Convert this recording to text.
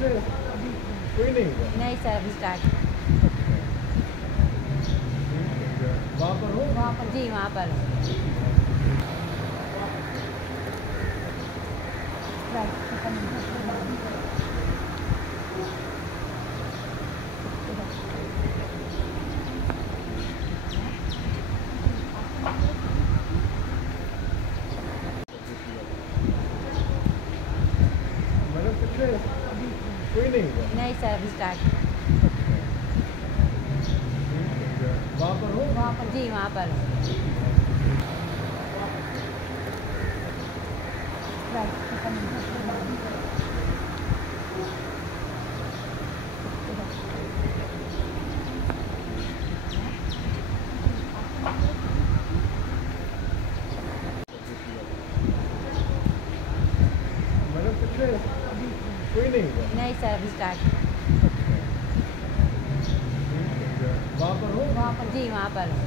से कोई नहीं हुआ? नहीं सर, अभी स्टार्ट। वहाँ पर हो? वहाँ पर जी, वहाँ पर मैडम कितने कोई नहीं हुआ? नहीं सर, अभी स्टार्ट। वहाँ पर हो? वहाँ पर जी, वहाँ पर मैडम कितने कोई नहीं हुआ? नहीं सर, अभी स्टार्ट। वहाँ पर हो? वहाँ पर जी, वहाँ पर